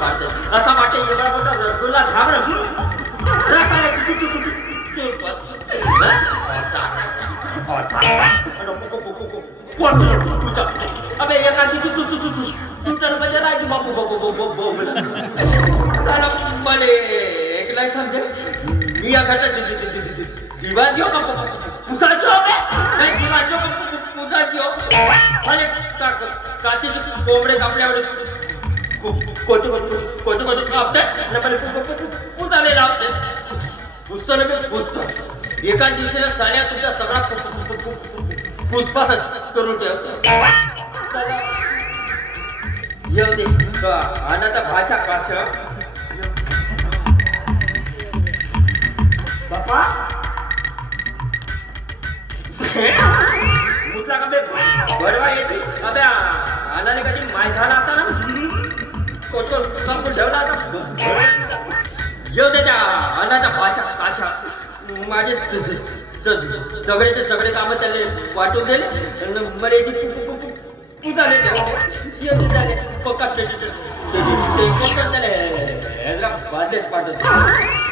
पाडते असा वाटे एवढा मोठा रसगुल्ला थांबला अबे एका दिवशी तू तुमच्या म्हणजे राजू बापू मला एकला समजे मी या घाटात दिवा देऊ का पुसायचो नाही दिवा देऊ का पुसायचो आणि कातीचे कोंबडे कापल्यावर कोणतं कापतात आणि मला पुसायला लावतात पुसतो ना मी पुसतो एका दिवशीला साड्या तुझ्या सगळा पुष्पास करून ठेव येऊ दे अनाथा भाषा काश्र बापा मुतला का बे बरवा येते अबे अनाने कधी माय झाला आता ना कोतो कापून ठेवला आता येऊ दे त्या अनाथा भाषा काशा माझे सगळेचे सगळे काम त्याने वाटून दिले मला पुजाले पकडले बादलेत पाठवते